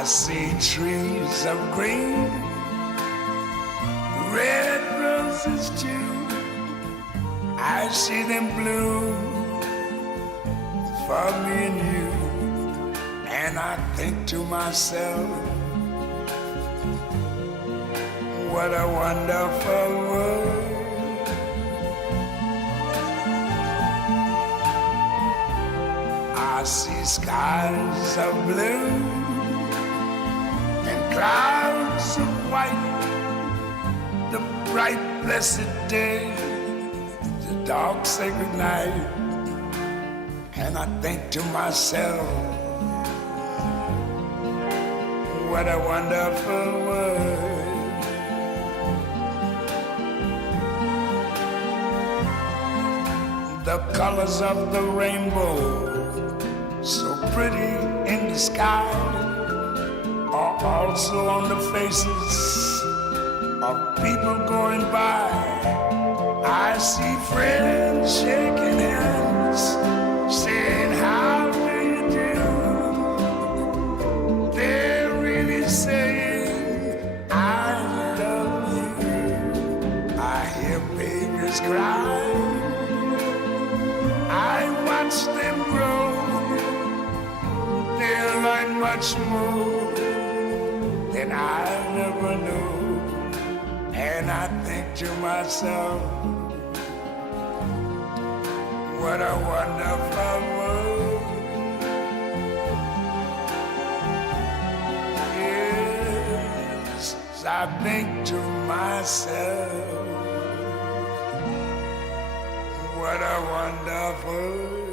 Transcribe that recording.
I see trees of green, red roses too. I see them bloom for me and you. And I think to myself, what a wonderful world. I see skies of blue and clouds of white, the bright blessed day, the dark sacred night. And I think to myself, what a wonderful world. The colors of the rainbow, so pretty in the sky, are also on the faces of people going by. I see friends shaking hands, saying, how do you do? They're really saying, I love you. I hear babies cry, I watch them grow. They'll learn much more than I never knew. And I think to myself, what a wonderful world. Yes, I think to myself, what a wonderful world.